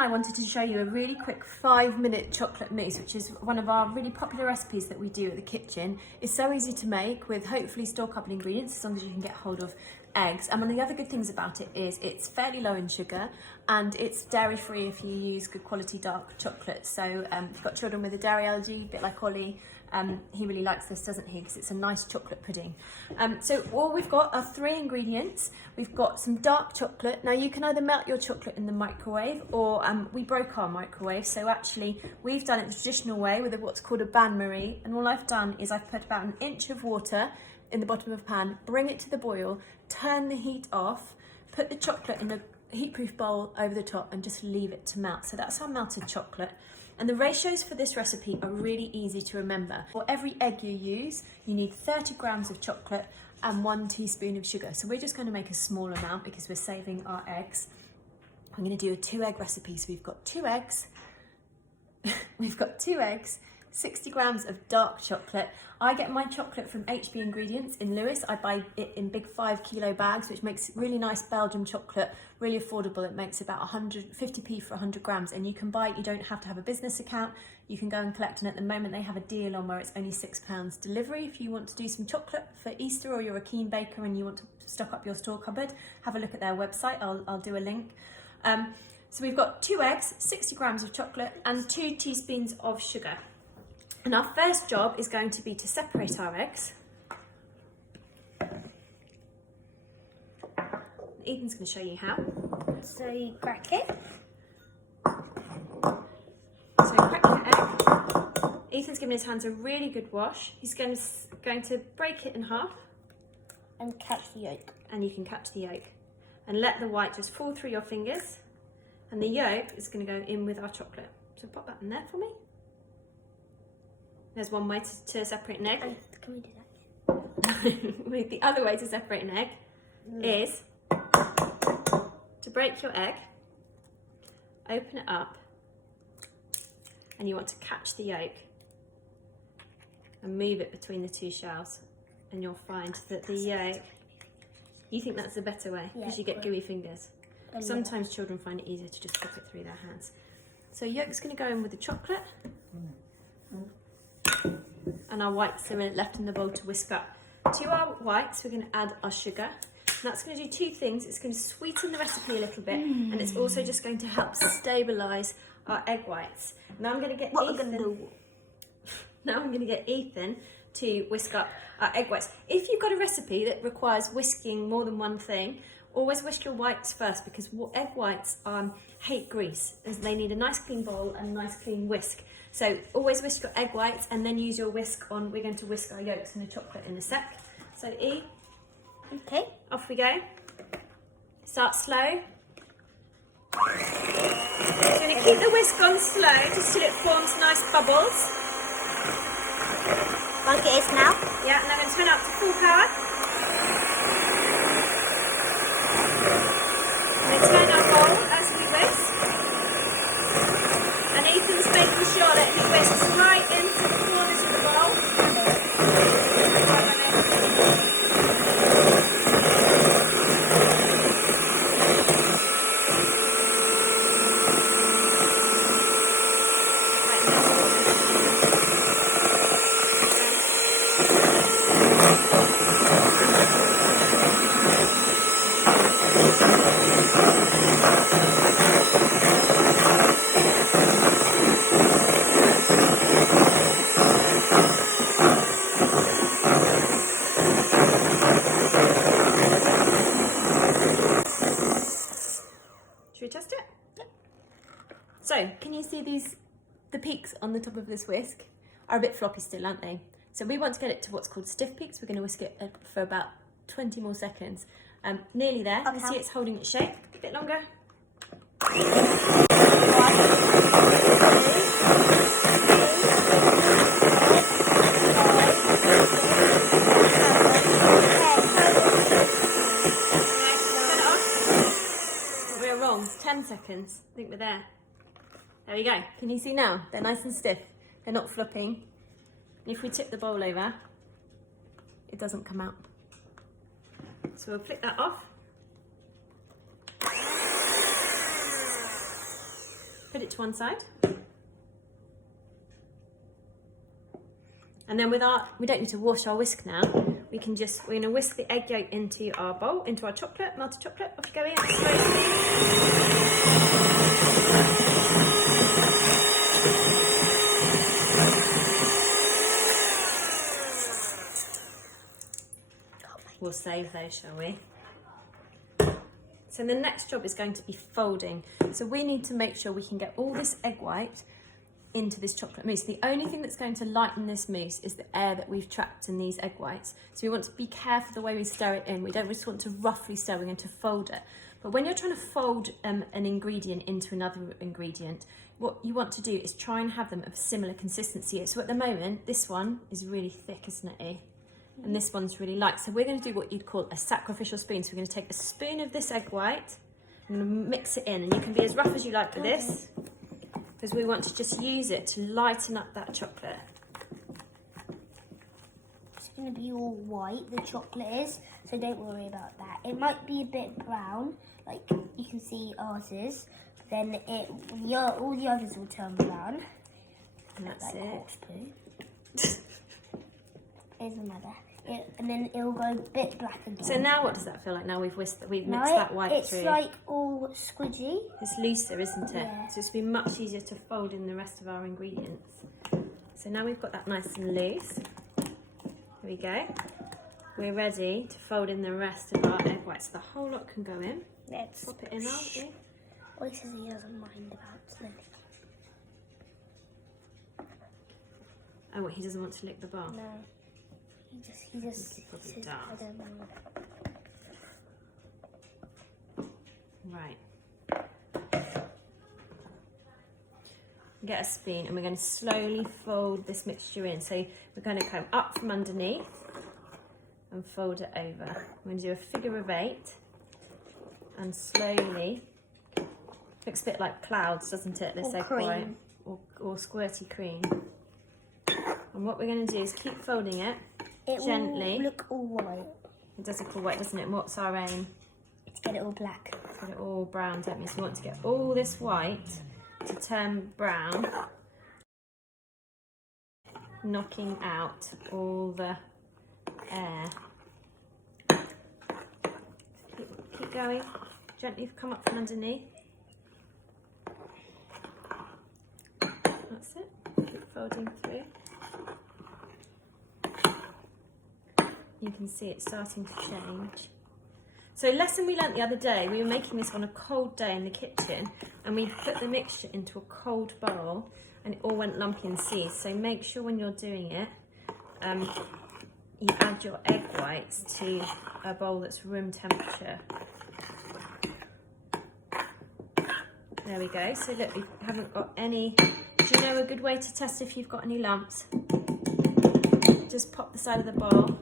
I wanted to show you a really quick 5-minute chocolate mousse, which is one of our really popular recipes that we do at the kitchen. It's so easy to make with hopefully store-cupboard ingredients, as long as you can get hold of eggs. And one of the other good things about it is it's fairly low in sugar and it's dairy-free if you use good quality dark chocolate. So if you've got children with a dairy allergy, a bit like Ollie, he really likes this, doesn't he? Because it's a nice chocolate pudding. So all we've got are 3 ingredients. We've got some dark chocolate. Now you can either melt your chocolate in the microwave, or we broke our microwave. So actually we've done it the traditional way with what's called a bain-marie. And all I've done is I've put about 1 inch of water in the bottom of a pan, bring it to the boil, turn the heat off, put the chocolate in a heat-proof bowl over the top and just leave it to melt. So that's our melted chocolate. And the ratios for this recipe are really easy to remember. For every egg you use, you need 30 grams of chocolate and 1 teaspoon of sugar. So we're just going to make a small amount because we're saving our eggs. I'm going to do a 2-egg recipe. So we've got 2 eggs, 60 grams of dark chocolate. I get my chocolate from HB Ingredients in Lewis. I buy it in big 5-kilo bags, which makes really nice Belgian chocolate, really affordable. It makes about 150p for 100 grams, and you can buy it. You don't have to have a business account. You can go and collect, and at the moment they have a deal on where it's only £6 delivery. If you want to do some chocolate for Easter, or you're a keen baker and you want to stock up your store cupboard, have a look at their website. I'll do a link. So we've got 2 eggs, 60 grams of chocolate, and 2 teaspoons of sugar. And our first job is going to be to separate our eggs. Ethan's going to show you how. So you crack it. So crack your egg. Ethan's giving his hands a really good wash. He's going to break it in half. And catch the yolk. And you can catch the yolk. And let the white just fall through your fingers. And the yolk is going to go in with our chocolate. So pop that in there for me. There's one way to separate an egg. Can we do that again? The other way to separate an egg is to break your egg, open it up, and you want to catch the yolk and move it between the 2 shells, and you'll find that the yolk, you think that's the better way because you get gooey fingers. Sometimes children find it easier to just pop it through their hands. So yolk's going to go in with the chocolate. And our whites are left in the bowl to whisk up. To our whites, we're going to add our sugar. And that's going to do 2 things. It's going to sweeten the recipe a little bit, and it's also just going to help stabilise our egg whites. Now I'm going to get Ethan to whisk up our egg whites. If you've got a recipe that requires whisking more than one thing, always whisk your whites first, because egg whites hate grease, as they need a nice clean bowl and a nice clean whisk. So always whisk your egg whites and then use your whisk on. We're going to whisk our yolks and the chocolate in a sec. So E, okay, off we go. Start slow. You're going to keep the whisk on slow just till it forms nice bubbles. Like it is now. Yeah, and then we're going to turn it up to full power. And then turn our bowl as we whisk. And Ethan's making sure that he whisks right into the corners of the bowl. Should we test it? Yep. So, can you see the peaks on the top of this whisk are a bit floppy still, aren't they? So we want to get it to what's called stiff peaks. We're going to whisk it for about 20 more seconds. Nearly there. Okay. You can see it's holding its shape. A bit longer. We're wrong. 10 seconds. I think we're there. There we go. Can you see now? They're nice and stiff. They're not flopping. And if we tip the bowl over, it doesn't come out. So we'll flick that off. Put it to one side. And then we don't need to wash our whisk now. We're going to whisk the egg yolk into our bowl, into our chocolate, melted chocolate. Off you go in. We'll save those, shall we? So the next job is going to be folding. So we need to make sure we can get all this egg white into this chocolate mousse. The only thing that's going to lighten this mousse is the air that we've trapped in these egg whites. So we want to be careful the way we stir it in. We don't just want to roughly stir, we're going to fold it. But when you're trying to fold an ingredient into another ingredient, what you want to do is try and have them of similar consistency. So at the moment, this one is really thick, isn't it, E? And this one's really light. So we're going to do what you'd call a sacrificial spoon. So we're going to take a spoon of this egg white, I'm going to mix it in, and you can be as rough as you like with this, because we want to just use it to lighten up that chocolate. It's going to be all white, the chocolate is, so don't worry about that. It might be a bit brown, like you can see ours is, then all the others will turn brown. And that's like it. Horse poo. Doesn't matter. And then it'll go a bit black again. So now what does that feel like? Now we've mixed that white through. It's like all squidgy. It's looser, isn't it? Yeah. So it's been much easier to fold in the rest of our ingredients. So now we've got that nice and loose. There we go. We're ready to fold in the rest of our egg whites. So the whole lot can go in. Let's pop it in now. Oh, he says he doesn't mind about smelling. Oh, what, he doesn't want to lick the bowl? No. He just probably says, does. I don't know. Right. Get a spoon and we're going to slowly fold this mixture in. So we're going to come up from underneath and fold it over. We're going to do a figure of 8 and slowly, looks a bit like clouds, doesn't it? This egg white or squirty cream. And what we're going to do is keep folding it. It gently. will look all white. It does look all white, doesn't it? And what's our aim? To get it all black. To get it all brown, don't we? So we want to get all this white to turn brown, knocking out all the air. Keep going. Gently come up from underneath. That's it. Keep folding through. You can see it starting to change. So lesson we learnt the other day, we were making this on a cold day in the kitchen and we put the mixture into a cold bowl and it all went lumpy and seized. So make sure when you're doing it, you add your egg whites to a bowl that's room temperature. There we go. So look, we haven't got any. Do you know a good way to test if you've got any lumps? Just pop the side of the bowl.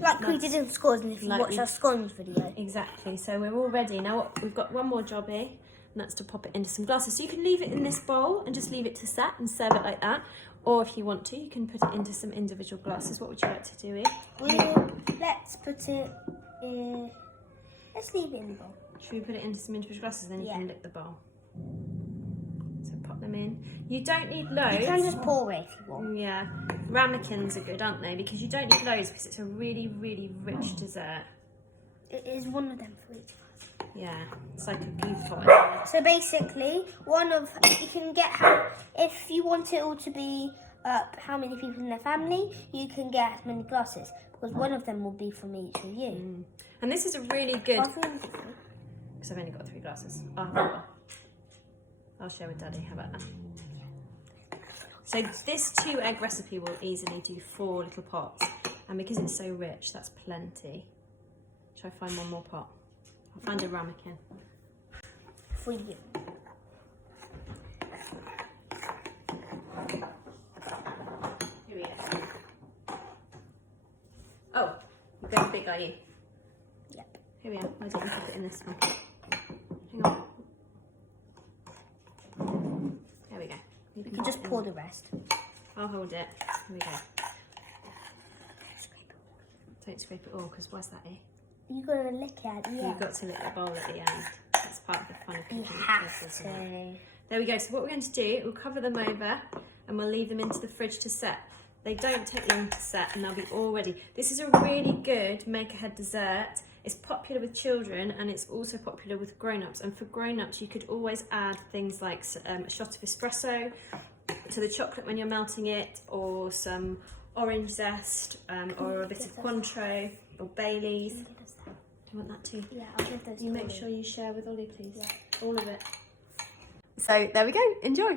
Like we did in scones, and if you watch our scones video. Exactly. So we're all ready. Now we've got one more job here, and that's to pop it into some glasses. So you can leave it in this bowl and just leave it to set and serve it like that. Or if you want to, you can put it into some individual glasses. What would you like to do here? Let's put it in. Let's leave it in the bowl. Should we put it into some individual glasses, then you can lick the bowl? So pop them in. You don't need loads. You can just pour it if you want. Yeah. Ramekins are good, aren't they? Because you don't need loads because it's a really, really rich dessert. It is one of them for each glass. Yeah. It's like a goose pot. So basically, you can get if you want it all to be how many people in the family, you can get as many glasses because one of them will be from each of you. Mm. And this is a really good. Because I've only got 3 glasses. I'll share with Daddy. How about that? So this 2-egg recipe will easily do 4 little pots, and because it's so rich, that's plenty. Shall I find one more pot? I'll find a ramekin. For you. Here we go. Oh, you're going big, are you? Yep. Here we are. Why don't you put it in this one? Hang on. There we go. You can just pour the rest. I'll hold it. Here we go. Don't scrape it all, because why's that, eh? You've got to lick it at the end. You've got to lick the bowl at the end. That's part of the fun of You cooking. have to. There we go. So what we're going to do, we'll cover them over and we'll leave them into the fridge to set. They don't take long to set and they'll be all ready. This is a really good make-ahead dessert. It's popular with children and it's also popular with grown-ups. And for grown-ups, you could always add things like a shot of espresso to the chocolate when you're melting it, or some orange zest, or a bit of Cointreau or Baileys. Do you want that too? Yeah, I'll give those. You make sure you share with Ollie, please. Yeah. All of it. So there we go. Enjoy.